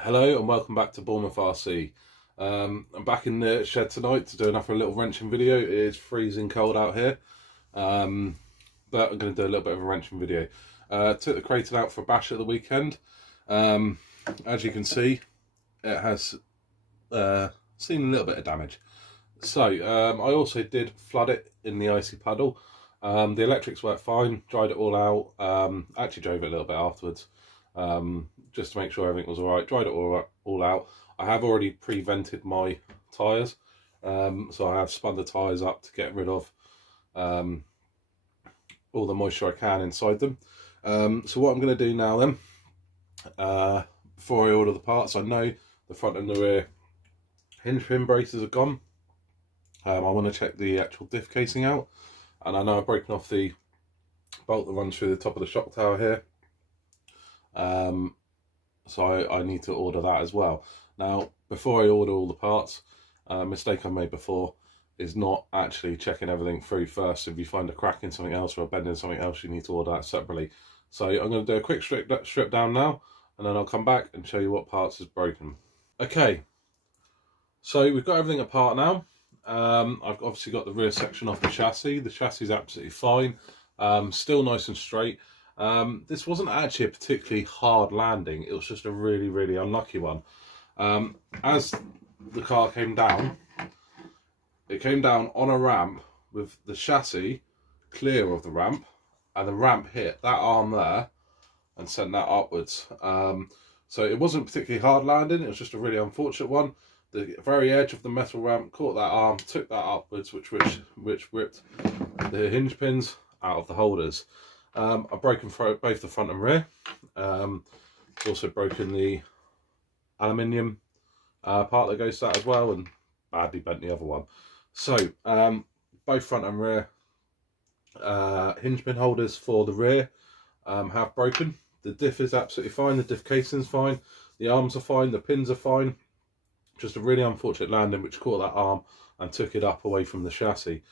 Hello and welcome back to Bournemouth RC. I'm back in the shed tonight to do another little wrenching video. It is freezing cold out here, but I'm going to do a little bit of a wrenching video. Took the Kraton out for a bash at the weekend. As you can see, it has seen a little bit of damage. So I also did flood it in the icy puddle. The electrics worked fine, dried it all out, actually drove it a little bit afterwards. Just to make sure everything was alright, dried it all out. I have already pre-vented my tyres, so I have spun the tyres up to get rid of all the moisture I can inside them. So what I'm going to do now then, before I order the parts, I know the front and the rear hinge pin braces are gone. I want to check the actual diff casing out, and I know I've broken off the bolt that runs through the top of the shock tower here. So I need to order that as well. Now, before I order all the parts, a mistake I made before is not actually checking everything through first. If you find a crack in something else or a bend in something else, you need to order that separately. So I'm going to do a quick strip down now, and then I'll come back and show you what parts is broken. Okay, so we've got everything apart now. I've obviously got the rear section off the chassis. The chassis is absolutely fine, still nice and straight. This wasn't actually a particularly hard landing, it was just a really unlucky one. As the car came down, it came down on a ramp with the chassis clear of the ramp, and the ramp hit that arm there and sent that upwards. So it wasn't particularly hard landing, it was just a really unfortunate one. The very edge of the metal ramp caught that arm, took that upwards, which ripped the hinge pins out of the holders. I've broken both the front and rear. Also broken the aluminium part that goes to that as well, and badly bent the other one. So both front and rear hinge pin holders for the rear have broken. The diff is absolutely fine, the diff casing is fine, the arms are fine, the pins are fine. Just a really unfortunate landing which caught that arm and took it up away from the chassis.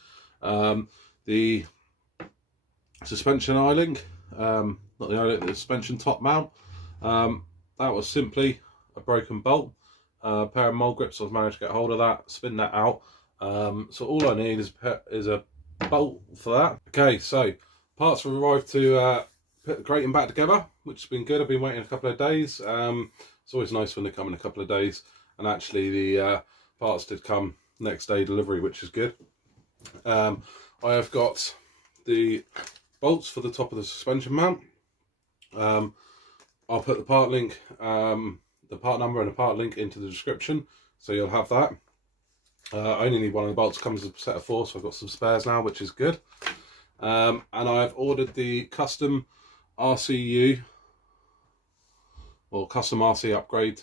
The suspension eye-link, not the eye-link, the suspension top mount, that was simply a broken bolt. A pair of mole grips, I've managed to get hold of that, spin that out. So all I need is a bolt for that. Okay, so parts have arrived to put the Kraton back together, which has been good. I've been waiting a couple of days. It's always nice when they come in a couple of days, and actually the parts did come next day delivery, which is good. I have got the bolts for the top of the suspension mount. I'll put the part link, the part number and the part link into the description, so you'll have that. I only need one of the bolts, comes as a set of 4, so I've got some spares now, which is good. And I've ordered the custom RCU or custom RC upgrade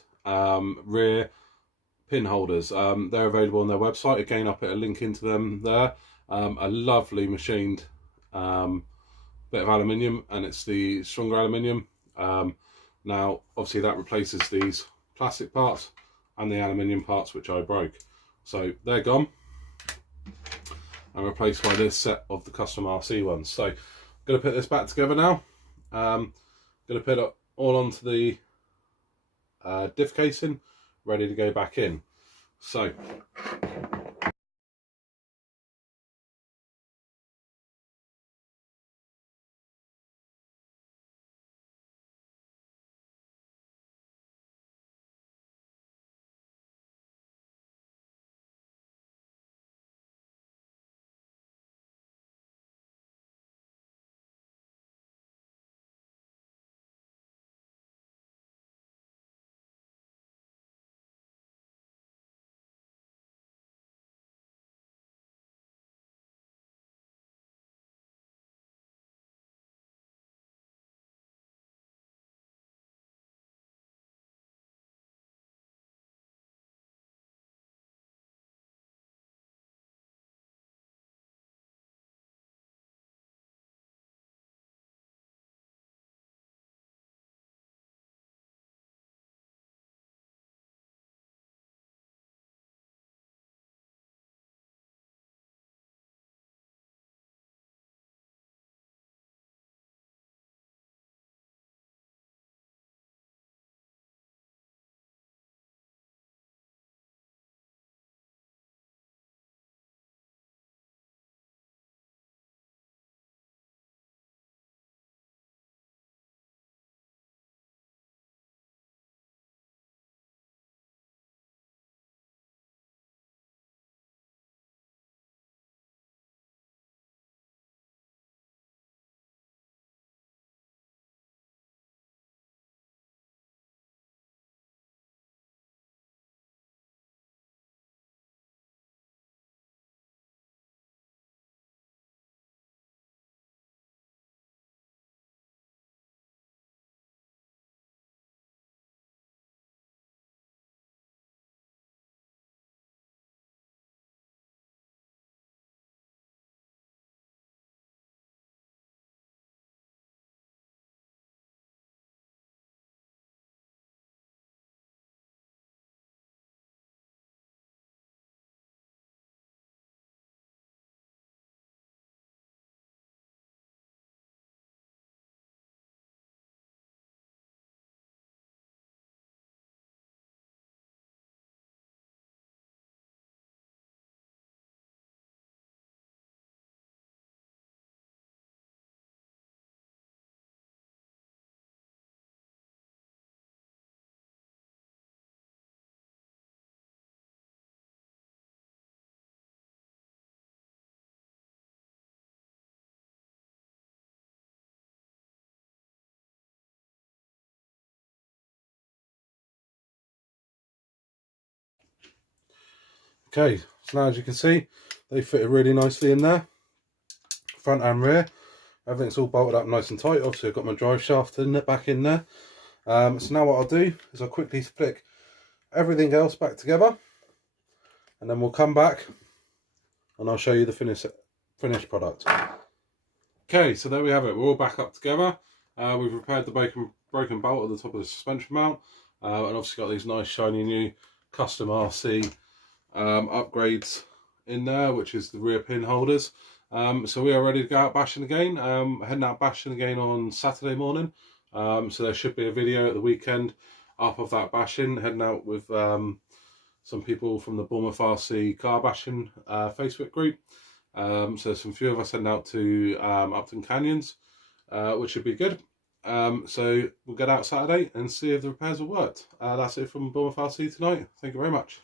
rear pin holders. They're available on their website. Again, I'll put a link into them there. A lovely machined bit of aluminium, and it's the stronger aluminium. Now obviously that replaces these plastic parts and the aluminium parts which I broke, so they're gone and replaced by this set of the custom RC ones. So I'm going to put this back together now. Going to put it all onto the diff casing, ready to go back in. So Okay, so now as you can see, they fitted really nicely in there, front and rear. Everything's all bolted up nice and tight. Obviously I've got my drive shaft in it, back in there. So now what I'll do is I'll quickly flick everything else back together, and then we'll come back and I'll show you the finished product. Okay, so there we have it. We're all back up together. We've repaired the broken bolt at the top of the suspension mount, and obviously got these nice shiny new custom RC upgrades in there, which is the rear pin holders. So we are ready to go out bashing again. Heading out bashing again on Saturday morning. So there should be a video at the weekend up of that bashing, heading out with some people from the Bournemouth RC car bashing Facebook group. So some few of us heading out to Upton Canyons, which should be good. So we'll get out Saturday and see if the repairs have worked. That's it from Bournemouth RC tonight. Thank you very much.